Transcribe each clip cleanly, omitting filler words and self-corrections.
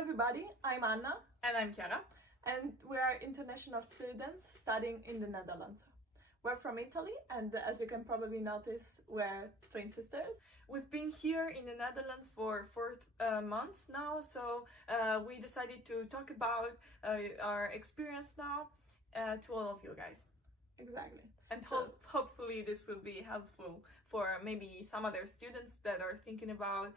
everybody, I'm Anna And I'm Chiara. and we are international students studying in the Netherlands. We're from Italy and as you can probably notice, we're twin sisters. We've been here in the Netherlands for 4 months now, so we decided to talk about our experience now to all of you guys. Exactly. And hopefully this will be helpful for maybe some other students that are thinking about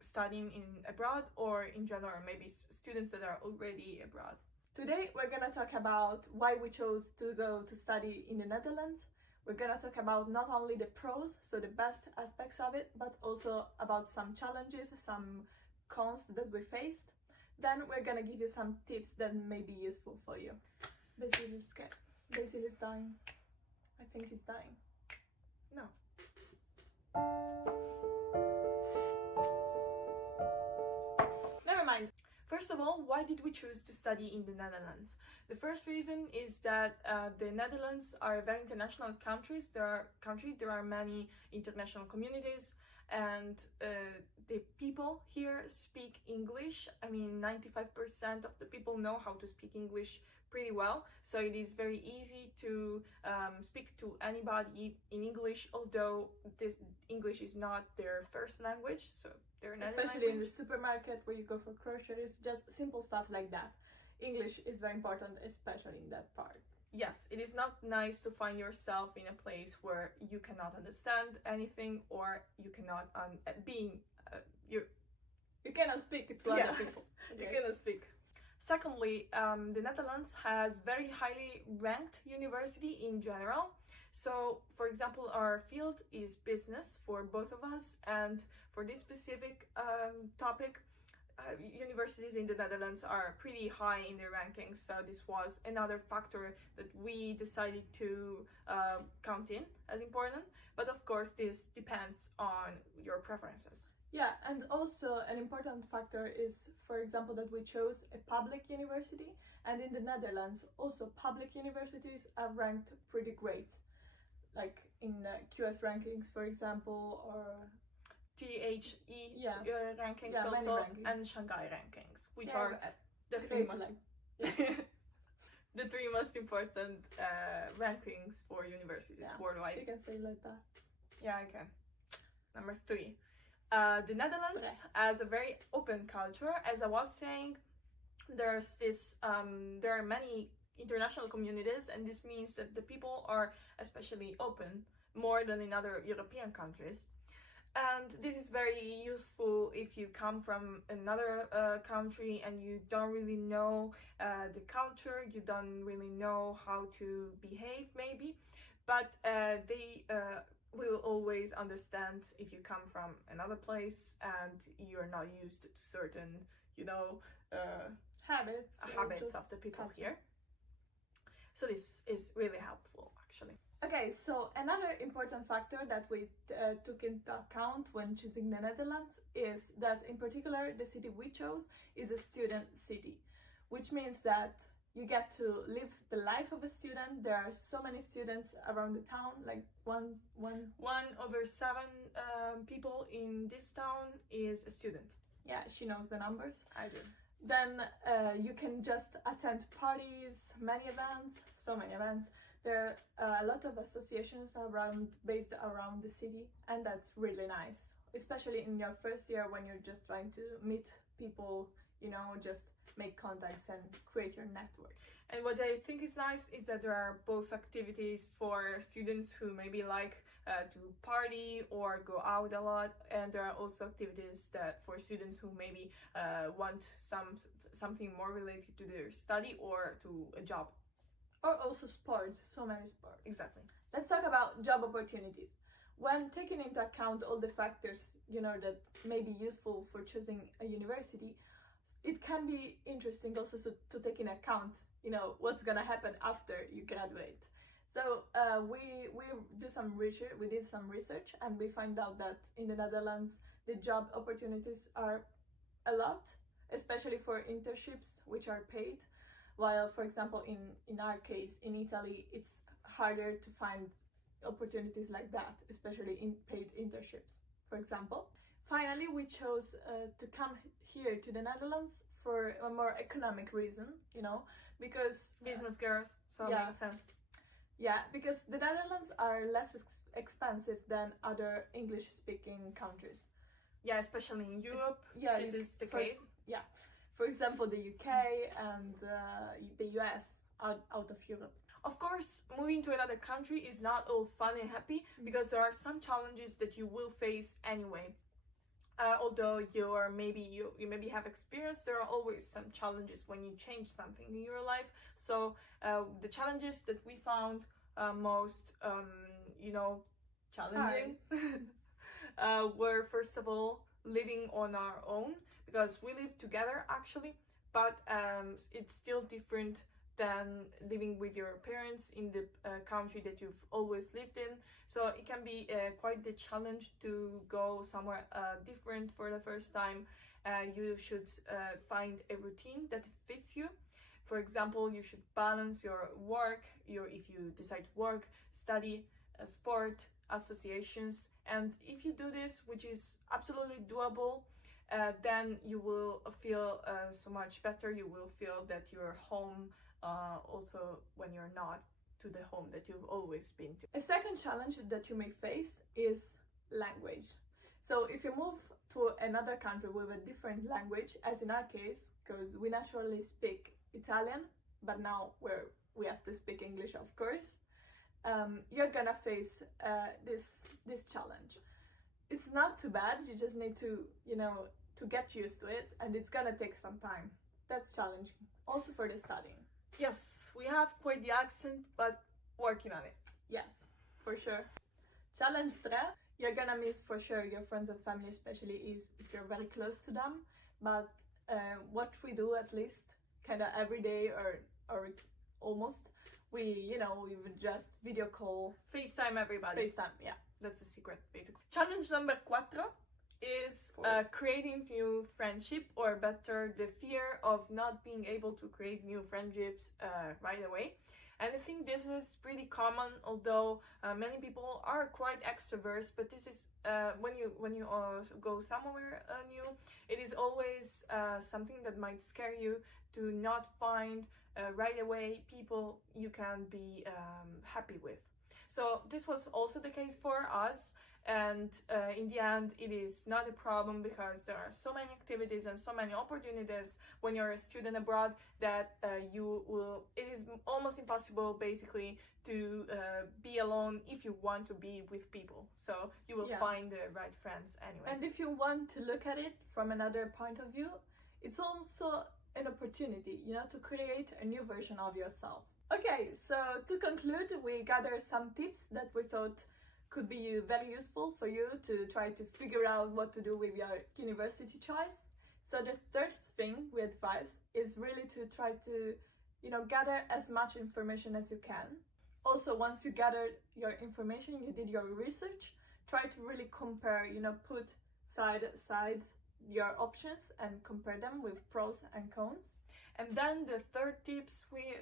studying abroad, or in general maybe students that are already abroad. Today we're gonna talk about why we chose to go to study in the Netherlands. We're gonna talk about not only the pros, so the best aspects of it, but also about some challenges, some cons that we faced. Then we're gonna give you some tips that may be useful for you. Basil is scared. Basil is dying. I think he's dying. No. Never mind. First of all, why did we choose to study in the Netherlands? The first reason is that the Netherlands are a very international country. There are many international communities, and the people here speak English. I mean, 95% of the people know how to speak English pretty well, so it is very easy to speak to anybody in English, although this English is not their first language, so especially in the supermarket where you go for groceries, just simple stuff like that. English is very important, especially in that part. Yes, it is not nice to find yourself in a place where you cannot understand anything, or you cannot you cannot speak to other people. Okay. You cannot speak. Secondly, the Netherlands has very highly ranked university in general. So, for example, our field is business for both of us, and for this specific topic, universities in the Netherlands are pretty high in their rankings. So this was another factor that we decided to count in as important. But of course, this depends on your preferences. Yeah, and also an important factor is, for example, that we chose a public university, and in the Netherlands also public universities are ranked pretty great, like in QS rankings, for example, or THE rankings, yeah, also rankings. And Shanghai rankings, which are the three most important rankings for universities worldwide. You can say it like that. Yeah, I can. Number 3. The Netherlands has a very open culture. As I was saying, there are many international communities, and this means that the people are especially open, more than in other European countries. And this is very useful if you come from another country and you don't really know the culture, you don't really know how to behave maybe, but they will always understand if you come from another place and you're not used to certain, habits of the people here. So this is really helpful, actually. Okay, so another important factor that we took into account when choosing the Netherlands is that, in particular, the city we chose is a student city, which means that you get to live the life of a student. There are so many students around the town, like one over 7 people in this town is a student. Yeah, she knows the numbers. I do. Then you can just attend parties, so many events. There are a lot of associations based around the city, and that's really nice, especially in your first year when you're just trying to meet people, just make contacts and create your network. And what I think is nice is that there are both activities for students who maybe like to party or go out a lot, and there are also activities that for students who maybe want something more related to their study or to a job. Or also sports, so many sports. Exactly. Let's talk about job opportunities. When taking into account all the factors, that may be useful for choosing a university, it can be interesting also to take into account, what's gonna happen after you graduate. So we did some research, and we find out that in the Netherlands, the job opportunities are a lot, especially for internships, which are paid. While, for example, in our case, in Italy, it's harder to find opportunities like that, especially in paid internships, for example. Finally, we chose to come here to the Netherlands for a more economic reason, you know, because Business girls, so yeah. makes sense. yeah, because the Netherlands are less expensive than other English-speaking countries. Yeah, especially in Europe, Yeah, this is the for- case. Yeah, for example, the UK and the US out of Europe. Of course, moving to another country is not all fun and happy because there are some challenges that you will face anyway. Although you maybe have experience, there are always some challenges when you change something in your life. So the challenges that we found most, challenging were first of all living on our own, because we live together actually, but it's still different than living with your parents in the country that you've always lived in. So it can be quite the challenge to go somewhere different for the first time. You should find a routine that fits you. For example, you should balance your work, if you decide to work, study, sport, associations. And if you do this, which is absolutely doable, then you will feel so much better. You will feel that you're home also when you're not to the home that you've always been to. A second challenge that you may face is language. So if you move to another country with a different language, as in our case, because we naturally speak Italian, but now we have to speak English, of course, you're gonna face this challenge. It's not too bad. You just need to get used to it, and it's gonna take some time. That's challenging, also for the studying. Yes, we have quite the accent, but working on it. Yes, for sure. Challenge 3, you're gonna miss for sure your friends and family, especially if you're very close to them. But what we do, at least kind of every day or almost, we would just video call, FaceTime everybody. FaceTime, yeah. That's the secret, basically. Challenge number 4 is creating new friendship, or better, the fear of not being able to create new friendships right away. And I think this is pretty common, although many people are quite extroverts. But this is when you go somewhere new, it is always something that might scare you to not find right away people you can be happy with. So this was also the case for us. And in the end, it is not a problem, because there are so many activities and so many opportunities when you're a student abroad that it is almost impossible basically to be alone if you want to be with people. So you will find the right friends anyway. And if you want to look at it from another point of view, it's also an opportunity, to create a new version of yourself. Okay, so to conclude, we gathered some tips that we thought could be very useful for you to try to figure out what to do with your university choice. So the third thing we advise is really to try to, gather as much information as you can. Also, once you gathered your information, you did your research, try to really compare, put side your options and compare them with pros and cons. And then the third tips we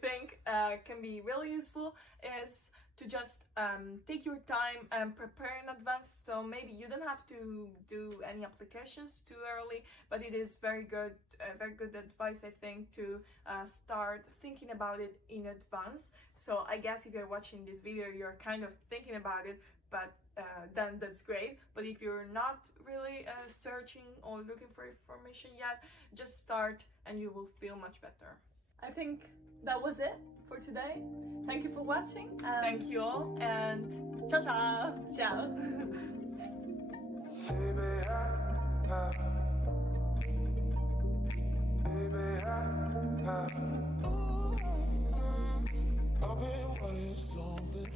think can be really useful is to just take your time and prepare in advance. So maybe you don't have to do any applications too early, but it is very good advice, I think, to start thinking about it in advance. So I guess if you're watching this video, you're kind of thinking about it, but then that's great. But if you're not really searching or looking for information yet, just start and you will feel much better. I think that was it for today. Thank you for watching. Thank you all, and ciao ciao. Ciao. I've been wanting something